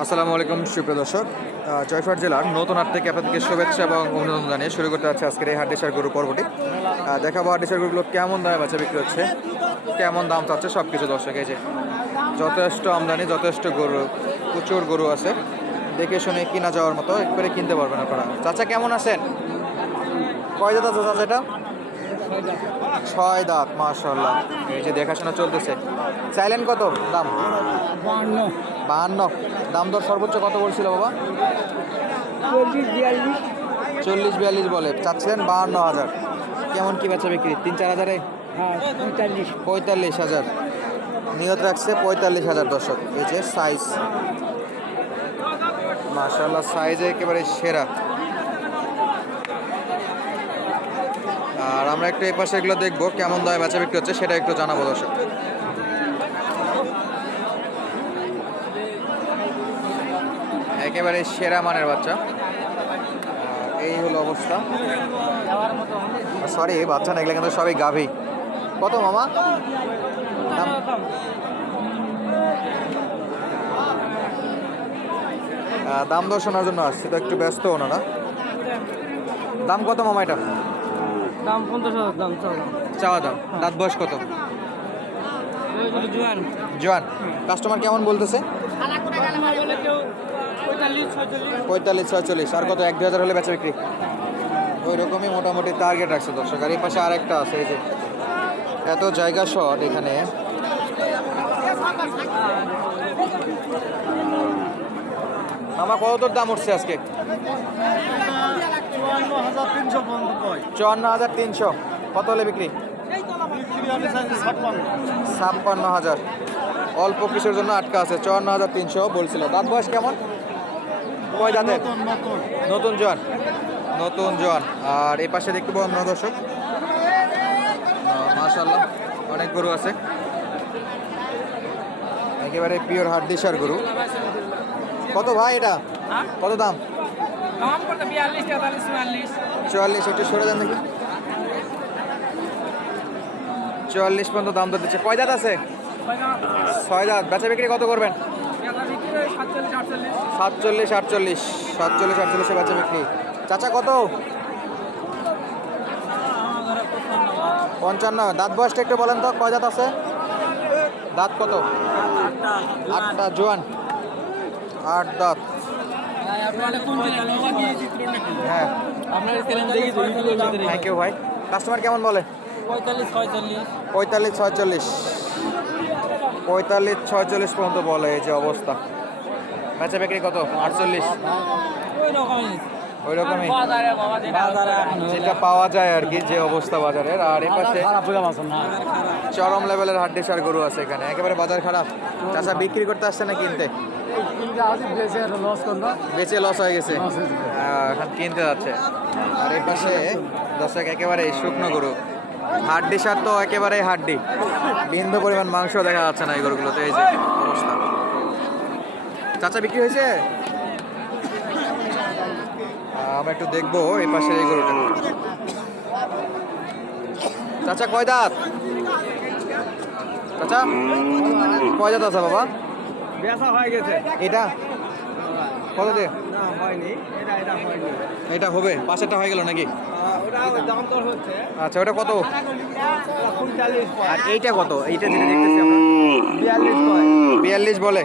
আসসালামু আলাইকুম, সুপ্রিয় দর্শক। জয়ফাট জেলার নতুন হাট থেকে আপনাদেরকে শুভেচ্ছা এবং অভিনন্দন জানিয়ে শুরু করতে যাচ্ছে আজকের এই হাড্ডিসার গরু পর্বটি। দেখাবো হাড্ডিসার গরুগুলো কেমন দামে বাচ্চা বিক্রি হচ্ছে, কেমন দাম চাচ্ছে সব কিছু দর্শক, এই যে যথেষ্ট আমদানি, যথেষ্ট গরু, প্রচুর গরু আছে। দেখে শুনে কিনা যাওয়ার মতো, একবারে কিনতে পারবেন আপনারা। চাচা, কেমন আছেন? কয় দাঁত আছে চাচা এটা? ছয় দাঁত মাশাল্লাহ এই যে দেখাশোনা চলতেছে। চাইলেন কত দাম? বাহান্ন। দাম দর সর্বোচ্চ কত বলছিল বাবা? চল্লিশ বিয়াল্লিশ। বলে। চাচ্ছিলেন বাহান্ন হাজার। কেমন কি বেচা বিক্রি? তিন চার হাজারে? হ্যাঁ পঁয়তাল্লিশ। হাজার। নিয়ত রাখছে পঁয়তাল্লিশ হাজার দর্শক। এই যে সাইজ মাশাল্লাহ সাইজে একেবারে সেরা। আর আমরা একটু এই পাশে এগুলো দেখব কেমন দামে বেচা বিক্রি হচ্ছে সেটা একটু জানাব দর্শক। একেবারে সেরা মানের বাচ্চা। এই হলো অবস্থা। সরি বাচ্চা না এগুলো কিন্তু সবই গাভী। কত মামা? দাম আহ, দাম দর শোনার জন্য আসছি তো একটু ব্যস্ত ওনারা দাম কত মামা এটা? দাম পঞ্চাশ হাজার দাম চাওয়া দাম। দাঁত বয়স কত? জোয়ান। জোয়ান। কাস্টমার কেমন বলতেছে? পঁয়তাল্লিশ ছয়চল্লিশ। আর কত? এক দু হাজার হলে বেচা বিক্রি? ওই রকমই মোটামুটি টার্গেট রাখছে দর্শক। আর এই পাশে আরেকটা আছে এই যে এত জায়গা শট এখানে। আমার কত তোর দাম উঠছে আজকে? চুয়ান্ন হাজার তিনশো। কত হলে বিক্রি? ছাপ্পান্ন হাজার। অল্প কিছুর জন্য আটকা আছে চুয়ান্ন হাজার তিনশো বলছিল। দাঁত বয়স কেমন? কয় দাঁতের? নতুন নতুন। নতুন জোয়ান নতুন জোয়ান আর এই পাশে দেখতে পাবো আমরা দর্শক। মাশাল্লাহ অনেক গরু আছে। একেবারে পিওর হাড্ডিসার গরু। কত ভাই এটা? কত দাম? দাম কত তেতাল্লিশ চুয়াল্লিশ। চুয়াল্লিশ একটু সরে যান দেখি। চুয়াল্লিশ পর্যন্ত দাম দর দিচ্ছে। কয় দাঁত আছে? ছয় দাঁত। বেচা বিক্রি কত করবেন? সাতচল্লিশ আটচল্লিশ। সাতচল্লিশ আটচল্লিশ। বেচা বিক্রি। চাচা কত? পঞ্চান্ন। দাঁত বয়সটা একটু বলেন তো কয় দাঁত আছে? দাঁত কত? আটটা। জোয়ান? আট দাঁত। হ্যাঁ। থ্যাংক ইউ ভাই। কাস্টমার কেমন বলে? পঁয়তাল্লিশ ছয়চল্লিশ। পঁয়তাল্লিশ ছয়চল্লিশ। পঁয়তাল্লিশ, ছয়চল্লিশ পর্যন্ত বলে এই যে অবস্থা। বেচা বিক্রি কত? আটচল্লিশ। ওই রকমই যেটা পাওয়া যায় আর কি, যে অবস্থা বাজারের। আর এই পাশে চরম লেভেলের হাড্ডি সার গরু আছে এখানে। একেবারে বাজার খারাপ। চাষা বিক্রি করতে আসছে না কিনতে? বেচে লস হয়ে গেছে। কিনতে যাচ্ছে। আর এই পাশে দর্শক, একেবারে শুকনো গরু। হাড্ডি সার তো একেবারে হাড্ডি। বিন্দু পরিমাণ মাংস দেখা যাচ্ছে না এই গরুগুলোতে এই যে অবস্থা। চাচা বিক্রি হয়েছে? আমরা একটু দেখব এই পাশের এই গরুটা। চাচা কয় দাঁত? চাচা কয় দাঁত আছে বাবা? বেচা হয়ে গেছে। এটা? কত দিয়ে না হয়নি। এটা এটা হয়নি। এটা হবে? পাশেরটা হয়ে গেল নাকি? দাম দর হচ্ছে। আচ্ছা ওটা কত? আর এইটা কত? এইটা যেটা দেখতেছি আমরা। বিয়াল্লিশ বিয়াল্লিশ বলে?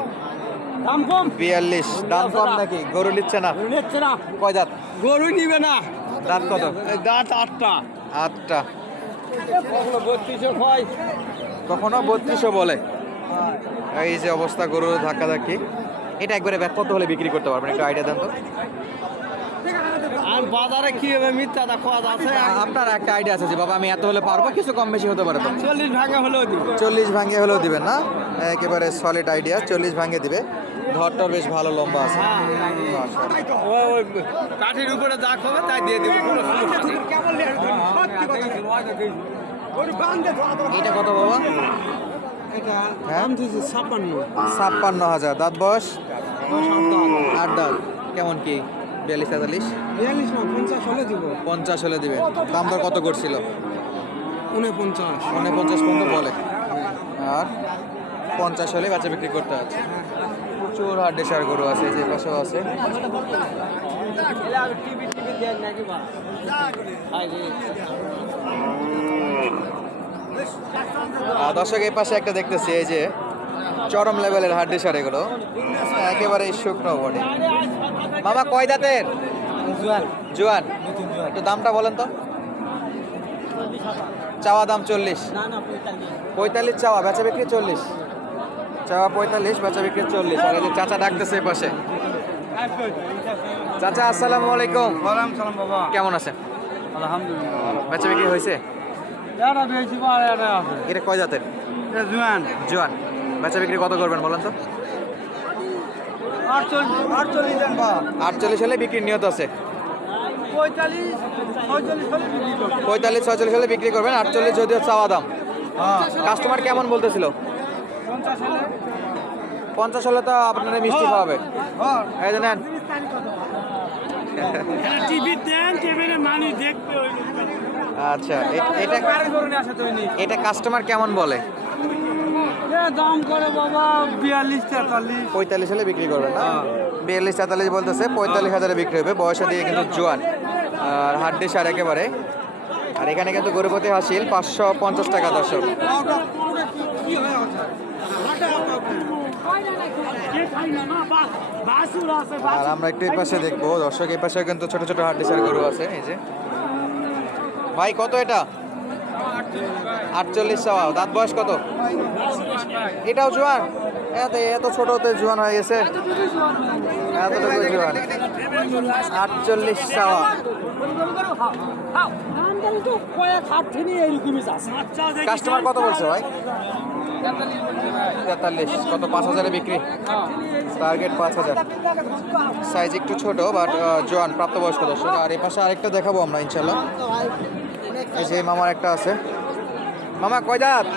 দাম কম। বিয়াল্লিশ। দাম কম নাকি? গরু নিচ্ছে না? নিচ্ছে না। কয় দাঁত? গরু নিবে না। দাঁত কত? দাঁত আটটা। আটটা। কখনো বত্রিশশো হয়। কখনো বত্রিশশো বলে? এই যে অবস্থা গরু ধাক্কা ধাক্কি এটা একবারে কত হলে বিক্রি করতে পারবেন? একটু আইডিয়া দেন তো। আর বাজারে কি হবে মিথ্যা দেখো আছে আপনার একটা আইডিয়া আছে যে বাবা আমি এত হলে পারব? কিছু কম বেশি হতে পারে তো। চল্লিশ ভাঙা হলেও দিব। চল্লিশ ভাঙে হলেও দিবেন না? একেবারে সলিড আইডিয়া চল্লিশ ভাঙে দিবে। ধরটা বেশ ভালো লম্বা আছে। ও ওই উপরে যা খাবে তাই দিয়ে দিব। সমস্যা নেই। এটা কত বাবা? হ্যাঁ? ছাপ্পান্ন। হাজার। দাঁত বয়স? আট দাঁত। কেমন কি? বিয়াল্লিশ তেতাল্লিশ? বিয়াল্লিশ না পঞ্চাশ হলে দিব। পঞ্চাশ হলে দিবে। দাম দর কত করছিল? উনপঞ্চাশ। পনেরো পঞ্চাশ পর্যন্ত বলে আর পঞ্চাশ হলে বেচা বিক্রি করতে আছে প্রচুর হাট দেশার গরু আছে যে পাশেও আছে। আহ, দর্শক এই পাশে একটা দেখতেছি এই যে চরম লেভেলের হাট ডিসার এগুলো। একেবারে শুকনো বডি। মামা কয় দাঁতের? জোয়ান। একটু দামটা বলেন তো। চাওয়া দাম চল্লিশ। পঁয়তাল্লিশ। চাওয়া বেচা বিক্রি চল্লিশ। চাওয়া পঁয়তাল্লিশ বেচা বিক্রি চল্লিশ। আর যে চাচা ডাকতেছে এই পাশে। চাচা আসসালামু আলাইকুম। সালাম বাবা। কেমন আছেন? আলহামদুলিল্লাহ বেচা বিক্রি হয়েছে? এটা বেশি পারে এটা আছে এটা কয় জাতের? এটা জুয়ান। জোয়ান। বেচা বিক্রি কত করবেন বলেন তো? আটচল্লিশ হলে বিক্রির নিয়ত আছে? পঁয়তাল্লিশ ছয়চল্লিশ হলে বিক্রি করবেন। আটচল্লিশ যদিও চাওয়া দাম। হ্যাঁ। কাস্টমার কেমন বলতেছিল? পঞ্চাশ হলে। তো আপনারা মিষ্টি খাওয়াবে। হ্যাঁ। এই নেন। আচ্ছা এটা এটা কাস্টমার কেমন বলে? দাম করে বাবা বিয়াল্লিশ তেতাল্লিশ পঁয়তাল্লিশ হলে বিক্রি করবেন না? বিয়াল্লিশ তেতাল্লিশ বলতেছে, পঁয়তাল্লিশ হাজারে বিক্রি হবে। বয়সে দিয়ে কিন্তু জোয়ান। আর হাড্ডি সার একেবারে। আর এখানে কিন্তু গরুপতি হাসিল, পাঁচশো পঞ্চাশ টাকা দর্শক। আর আমরা একটু এই পাশে দেখব। দর্শক, এই পাশে কিন্তু ছোট ছোট হাড্ডি সার গরু আছে, এই যে। ভাই, কত এটা? আটচল্লিশ চাওয়া। দাঁত বয়স কত? এটাও জোয়ান? এত ছোটতে জোয়ান হয়ে গেছে। এতটুকু জোয়ান। আটচল্লিশ চাওয়া। কাস্টমার কত বলছে ভাই? তেতাল্লিশ, কত? পাঁচ হাজারে বিক্রি। টার্গেট পাঁচ হাজার। সাইজ একটু ছোট বাট জোয়ান, প্রাপ্তবয়স্ক দর্শক। আর এই পাশে আরেকটা দেখাবো আমরা ইনশাল্লাহ এই যে মামার একটা আছে। মামা, কয় দাঁত?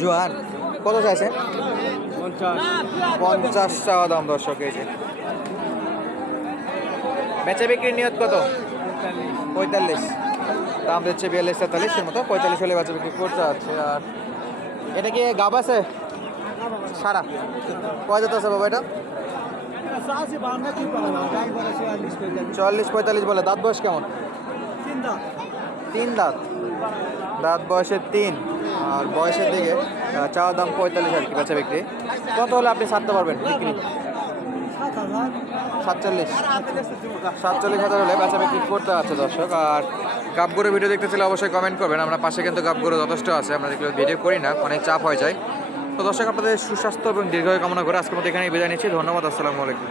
জোয়ান, কত চাইছে পঞ্চাশ চাওয়া দাম দর্শক, এই যে। বেচে বিক্রির নিয়ত কত? পঁয়তাল্লিশ। দাম দিচ্ছে বিয়াল্লিশ তেতাল্লিশের মতো পঁয়তাল্লিশ হলে বেচে বিক্রি করতে আছে আর এটা কি গাব আছে? সারা। কয় যেতে আছে বাবা এটা? চুয়াল্লিশ পঁয়তাল্লিশ বলে। দাঁত বয়স কেমন? তিন দাঁত। দাঁত বয়সের তিন। আর বয়সের দিকে আহ, চাওয়া দাম পঁয়তাল্লিশ আর কি বেচা বিক্রি। কত হলে আপনি ছাড়তে পারবেন বিক্রি? সাতচল্লিশ। সাতচল্লিশ হাজার হলে বেচা বিক্রি করতে আছে দর্শক। আর গাবগুরু ভিডিও দেখতে চাইলে অবশ্যই কমেন্ট করবেন। আমরা পাশে কিন্তু গাবগুরু যথেষ্ট আছে, আমরা যেগুলো ভিডিও করি না, অনেক চাপ হয়ে যায়। তো দর্শক, আপনাদের সুস্বাস্থ্য এবং দীর্ঘায়ু কামনা করে আজকের মতো এখানে বিদায় নিচ্ছি। ধন্যবাদ, আসসালামু আলাইকুম।